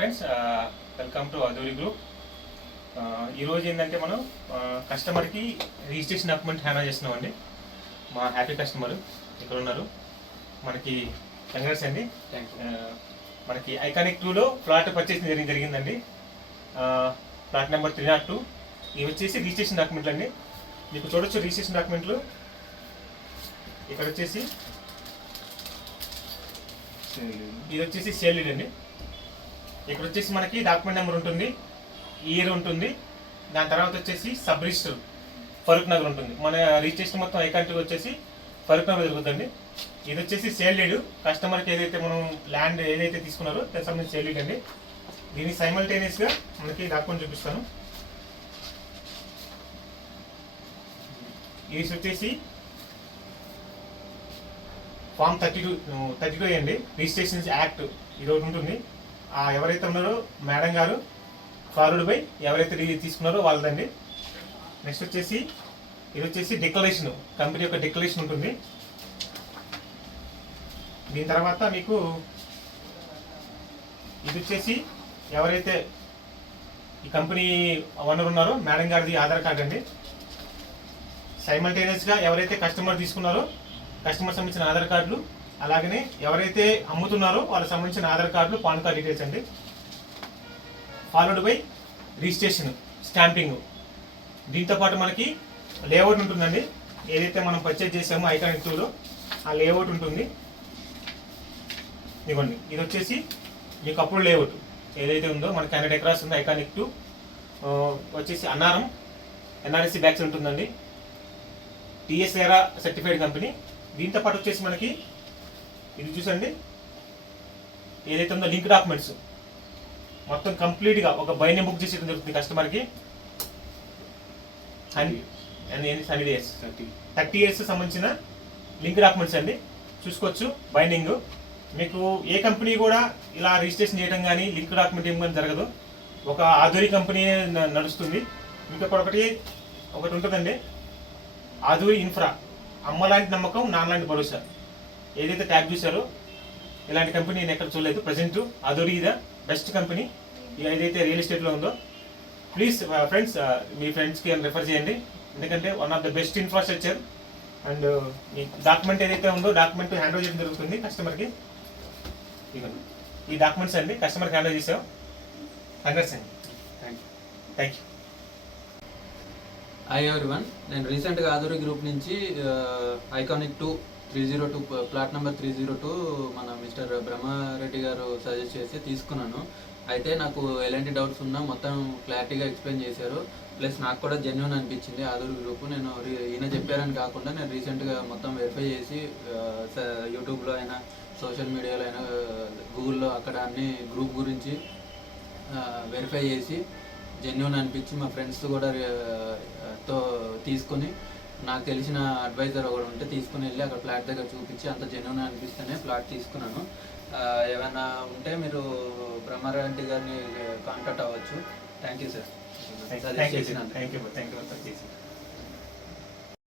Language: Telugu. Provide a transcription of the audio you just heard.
Friends welcome to Aduri group. ఈరోజు ఏంటంటే మనం కస్టమర్కి రిజిస్ట్రేషన్ డాక్యుమెంట్ హ్యాండ్ చేస్తున్నామండి. మా హ్యాపీ కస్టమర్ ఇక్కడ ఉన్నారు. మనకి కంగ్రాట్స్ అండి. మనకి ఐకానిక్ 2లో ప్లాట్ పర్చేస్ జరిగిందండి. Plot number 302. ఇవి వచ్చేసి రిజిస్ట్రేషన్ డాక్యుమెంట్లు అండి. మీకు చూడొచ్చు రిజిస్ట్రేషన్ డాక్యుమెంట్లు. ఇక్కడ వచ్చేసి ఇది వచ్చేసి సేల్ డీడ్ అండి. ఇక్కడ వచ్చేసి మనకి డాక్యుమెంట్ నెంబర్ ఉంటుంది, ఇయర్ ఉంటుంది, దాని తర్వాత వచ్చేసి సబ్ రిజిస్టర్ ఫరూక్ నగర్ ఉంటుంది. మన రిజిస్ట్రేషన్ మొత్తం ఐకాంటిక్ వచ్చేసి ఫరూక్ నగర్ జరుగుతుందండి. ఇది వచ్చేసి సేల్ డీడ్. కస్టమర్కి ఏదైతే మనం ల్యాండ్ ఏదైతే తీసుకున్నారో దానికి సంబంధించి సేల్ డీడ్ అండి. దీన్ని సైమల్టేనియస్గా మనకి డాక్యుమెంట్ చూపిస్తాను. ఇది వచ్చేసి ఫామ్ 32 అండి. రిజిస్ట్రేషన్ యాక్ట్ ఇది ఒకటి ఉంటుంది. ఎవరైతే ఉన్నారో మేడం గారు ఫార్వర్డ్ బై ఎవరైతే తీసుకున్నారో వాళ్ళదండి. నెక్స్ట్ వచ్చేసి ఇది వచ్చేసి డిక్లరేషన్, కంపెనీ యొక్క డిక్లరేషన్ ఉంటుంది. దీని తర్వాత మీకు ఇది వచ్చేసి ఎవరైతే ఈ కంపెనీ ఓనర్ ఉన్నారో మేడం గారిది ఆధార్ కార్డ్ అండి. సైమల్టేనియస్గా ఎవరైతే కస్టమర్ తీసుకున్నారో కస్టమర్ సంబంధించిన ఆధార్ కార్డులు, అలాగనే ఎవరైతే అమ్ముతున్నారో వాళ్ళకి సంబంధించిన ఆధార్ కార్డులు, పాన్ కార్డ్ డీటెయిల్స్ అండి. Followed by registration stamping. దీంతోపాటు మనకి లేఅవుట్ ఉంటుందండి. ఏదైతే మనం పర్చేజ్ చేసామో ఐకానిక్ 2లో ఆ లేఅవుట్ ఉంటుంది. ఇవ్వండి, ఇది వచ్చేసి మీకు అప్పుడు లేఅవుట్ ఏదైతే ఉందో మనకి 100 ఎకరాస్ ఉంది. ఐకానిక్ 2 వచ్చేసి అన్నారం ఎన్ఆర్ఎస్సి బ్యాక్స్ ఉంటుందండి. టీఎస్ఏరా సర్టిఫైడ్ కంపెనీ. దీంతో పాటు వచ్చేసి మనకి ఇది చూసండి ఏదైతే ఉందో లింక్ డాక్యుమెంట్స్ మొత్తం కంప్లీట్గా ఒక బైండింగ్ బుక్ చేసి దొరుకుతుంది కస్టమర్కి. 30 ఇయర్స్ సంబంధించిన లింక్ డాక్యుమెంట్స్ అండి. చూసుకోవచ్చు బైండింగ్. మీకు ఏ కంపెనీ కూడా ఇలా రిజిస్ట్రేషన్ చేయడం కానీ లింక్ డాక్యుమెంట్ ఏం కానీ జరగదు. ఒక ఆధురి కంపెనీ నడుస్తుంది. మీకు ఒకటి ఉంటుందండి, ఆధురి ఇన్ఫ్రా. అమ్మలాంటి నమ్మకం, నాన్నలాంటి భరోసా. ఏదైతే ట్యాగ్ చూసారో ఇలాంటి కంపెనీ నేను ఎక్కడ చూడలేదు. ప్రజెంట్ అదోరి ఇదా బెస్ట్ కంపెనీ ఏదైతే రియల్ ఎస్టేట్లో ఉందో. ప్లీజ్ ఫ్రెండ్స్ మీ ఫ్రెండ్స్కి రెఫర్ చేయండి. ఎందుకంటే one of the best infrastructure. And ఈ డాక్యుమెంట్ ఏదైతే ఉందో డాక్యుమెంట్ హ్యాండ్ ఓవర్ చేయడం జరుగుతుంది కస్టమర్కి. ఈ డాక్యుమెంట్స్ అండి కస్టమర్కి హ్యాండ్ ఓవర్ చేసాం. కంగ్రాట్స్ అండి. Thank you. హాయ్ ఎవ్రీవన్, నేను రీసెంట్గా ఆధురి గ్రూప్ నుంచి ఐకానిక్ 2 302 ప్లాట్ నెంబర్ 302 మన మిస్టర్ బ్రహ్మారెడ్డి గారు సజెస్ట్ చేసి తీసుకున్నాను. అయితే నాకు ఎలాంటి డౌట్స్ ఉన్నా మొత్తం క్లారిటీగా ఎక్స్ప్లెయిన్ చేశారు. ప్లస్ నాకు కూడా జెన్యూన్ అనిపించింది ఆధురి గ్రూప్. నేను ఈయన చెప్పారని కాకుండా నేను రీసెంట్గా మొత్తం వెరిఫై చేసి యూట్యూబ్లో అయినా సోషల్ మీడియాలో అయినా గూగుల్లో అక్కడ అన్ని గ్రూప్ గురించి వెరిఫై చేసి జెన్యూన్ అనిపించి మా ఫ్రెండ్స్ కూడా తో తీసుకుని నాకు తెలిసిన అడ్వైజర్ ఒకడు ఉంటే తీసుకుని వెళ్ళి అక్కడ ఫ్లాట్ దగ్గర చూపించి అంత జెన్యూన్ అనిపిస్తేనే ఫ్లాట్ తీసుకున్నాను. ఏమైనా ఉంటే మీరు బ్రహ్మారెడ్డి గారిని కాంటాక్ట్ అవ్వచ్చు. Thank you sir. Thank you.